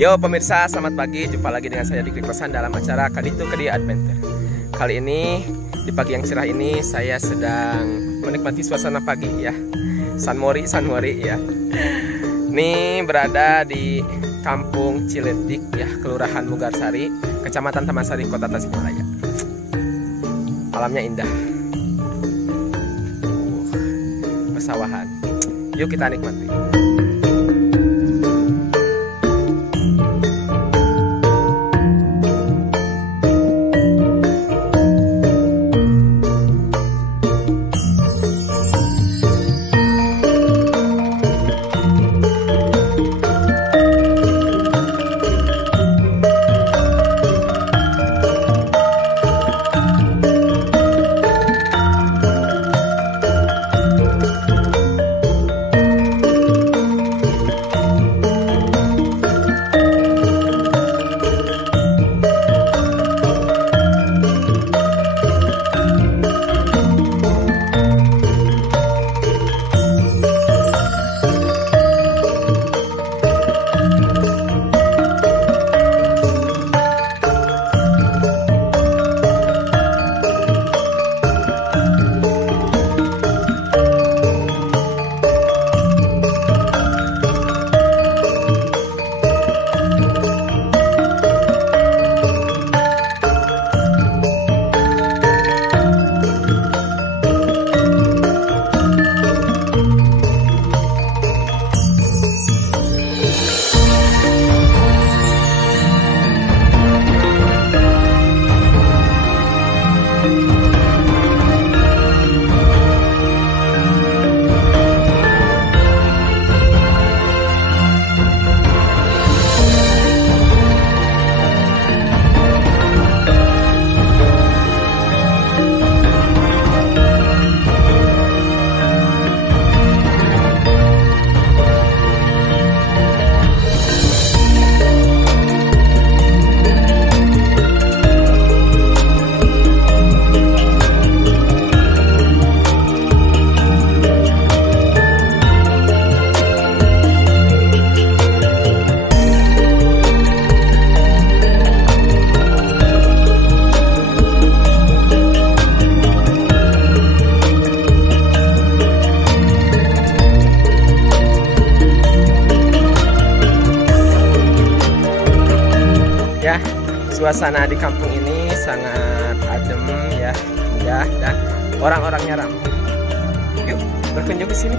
Yo pemirsa, selamat pagi. Jumpa lagi dengan saya di Kosan dalam acara Kaditu Kedi Adventure. Kali ini di pagi yang cerah ini saya sedang menikmati suasana pagi ya. Sanmori ya. Ini berada di Kampung Cileutik ya, Kelurahan Mugarsari, Kecamatan Tamansari Kota Tasikmalaya. Alamnya indah. Persawahan. Yuk kita nikmati. Ya, suasana di kampung ini sangat adem ya, dan orang-orangnya ramah. Yuk berkunjung ke sini.